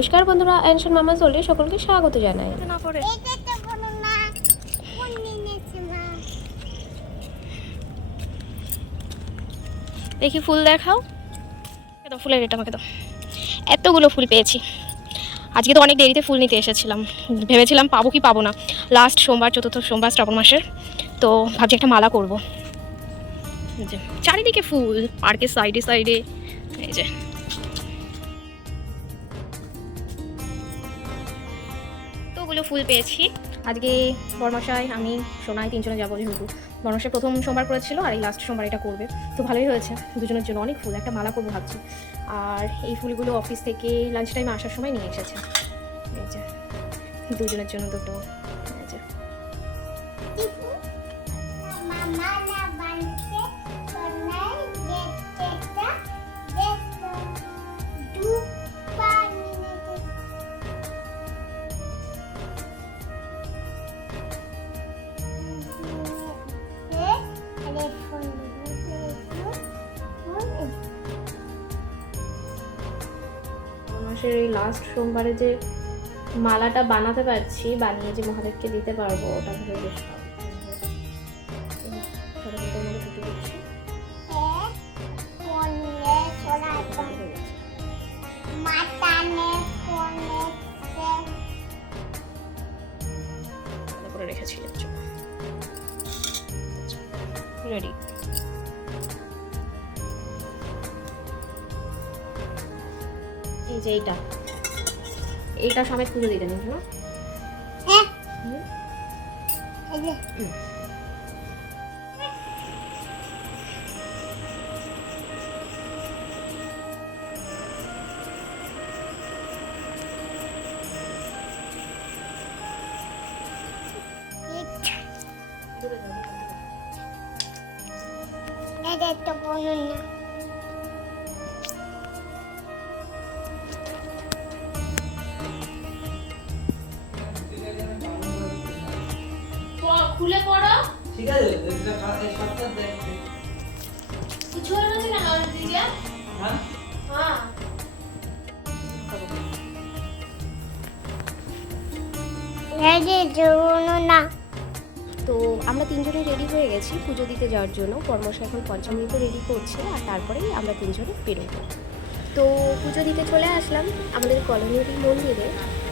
নমস্কার বন্ধুরা অ্যানশন মামা চলে সকলকে স্বাগত জানাই। না পড়ে এটা তো কোনো না কোন নিয়েছে মা? দেখি ফুল দেখাও। দাও ফুলের এটা আমাকে দাও। এতগুলো ফুল পেয়েছি। আজকে তো অনেক দেরিতে ফুল নিতে এসেছিলাম। ভেবেছিলাম পাবো কি পাবো না। লাস্ট সোমবার চতুর্থ সোমবার শ্রাবণ মাসের। তো ভাবছি একটা মালা করব। এই যে চারিদিকে ফুল পার্কের সাইডে সাইডে। এই যে তোগুলো ফুল পেয়েছি। আজকে বর্মাশায় আমি সোনাই তিনজনে যাব যেহেতু। বর্মাশায় প্রথম সোমবার করেছিল আর এই লাস্ট সোমবার এটা করবে। তো ভালোই হয়েছে, দুজনের জন্য অনেক ফুল, একটা মালা করব ভাবছি। আর এই ফুলগুলো অফিস থেকে লাঞ্চ টাইমে আসার সময় নিয়ে এসেছে। দুজনের জন্য দুটো, এই মাসের এই লাস্ট সোমবারে যে মালাটা বানাতে পারছি বানিয়ে যে মহাদেবকে দিতে পারব ওটা ভেবে বেশ। ছোট এই যে এইটা। এইটা সমেত পুজো দিতে নিস না হ্যাঁ। যে। একটা বলুন না। খুলে পড়ো। ঠিক আছে দেখতে কিছু হয়ে না দিদিয়া হ্যাঁ? হ্যাঁ। এই যে বলুন না। তো আমরা তিনজনে রেডি হয়ে গেছি পুজো দিতে যাওয়ার জন্য। কর্মশা এখন পঞ্চমৃত রেডি করছে আর তারপরেই আমরা তিনজনে বেরোব। তো পুজো দিতে চলে আসলাম আমাদের কলোনির মন্দিরে।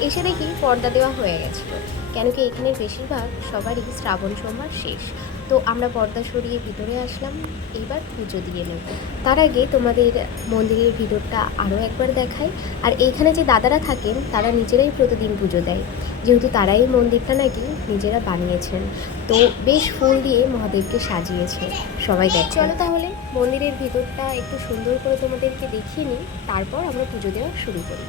এসে দেখি পর্দা দেওয়া হয়ে গেছিল। কেন কি এখানে বেশিরভাগ সবারই শ্রাবণ সোমবার শেষ। তো আমরা পর্দা সরিয়ে ভিতরে আসলাম এইবার পুজো দিয়ে নেব। তার আগে তোমাদের মন্দিরের ভিতরটা আরও একবার দেখাই। আর এইখানে যে দাদারা থাকেন, তারা নিজেরাই প্রতিদিন পুজো দেয়। যেহেতু তারাই মন্দিরটা নাকি নিজেরা বানিয়েছেন। তো বেশ ফুল দিয়ে মহাদেবকে সাজিয়েছে। সবাই দেখ। চলো তাহলে মন্দিরের ভিতরটা একটু সুন্দর করে তোমাদেরকে দেখিয়ে নিই। তারপর আমরা পুজো দেওয়া শুরু করি।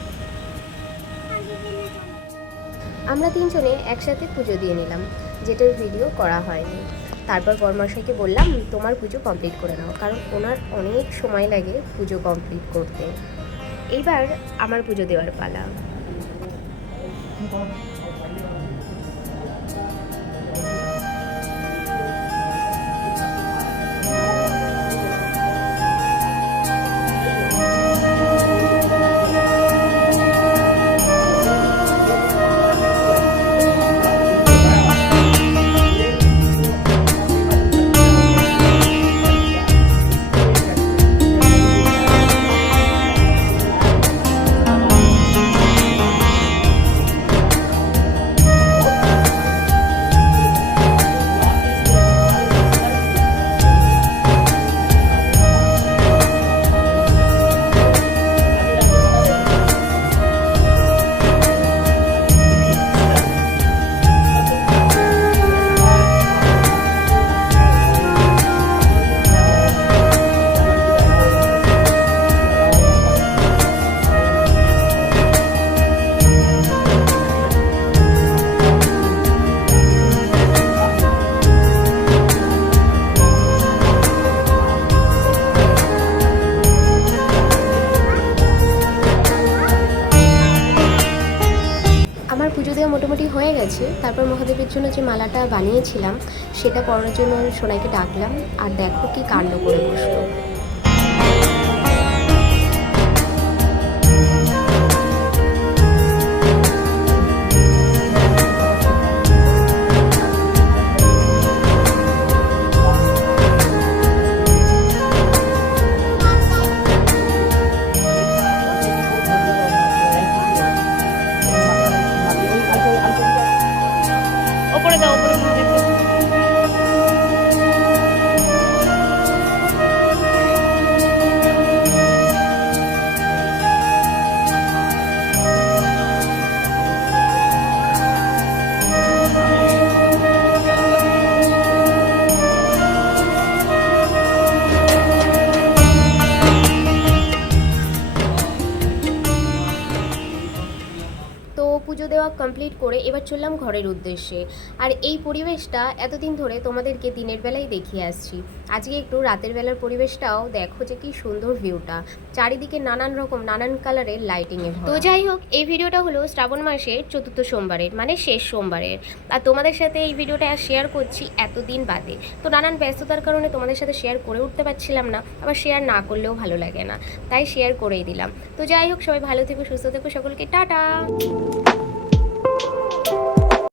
আমরা তিনজনে একসাথে পুজো দিয়ে নিলাম, যেটার ভিডিও করা হয়নি। তারপর বরমাশাইকে বললাম, তোমার পুজো কমপ্লিট করে নাও, কারণ ওনার অনেক সময় লাগে পুজো কমপ্লিট করতে। এইবার আমার পুজো দেওয়ার পালা। গেছে তারপর মহাদেবের জন্য যে মালাটা বানিয়েছিলাম, সেটা পরার জন্য সোনাইকে ডাকলাম, আর দেখো কি কাণ্ড করে বসল। ওয়াক কমপ্লিট করে এবার চললাম ঘরের উদ্দেশ্যে। আর এই পরিবেশটা এতদিন ধরে তোমাদেরকে দিনের বেলায় দেখিয়ে আসছি। আজকে একটু রাতের বেলার পরিবেশটাও দেখো যে কি সুন্দর ভিউটা চারিদিকে নানান রকম, নানান কালারের লাইটিংয়ে তো যাই হোক, এই ভিডিওটা হলো শ্রাবণ মাসের চতুর্থ সোমবারের মানে শেষ সোমবারের। আর তোমাদের সাথে এই ভিডিওটা শেয়ার করছি এতদিন বাদে। তো নানান ব্যস্ততার কারণে তোমাদের সাথে শেয়ার করে উঠতে পারছিলাম না, আবার শেয়ার না করলেও ভালো লাগে না। তাই শেয়ার করেই দিলাম। তো যাই হোক, সবাই ভালো থেকো, সুস্থ থেকো, সকলকে টাটা!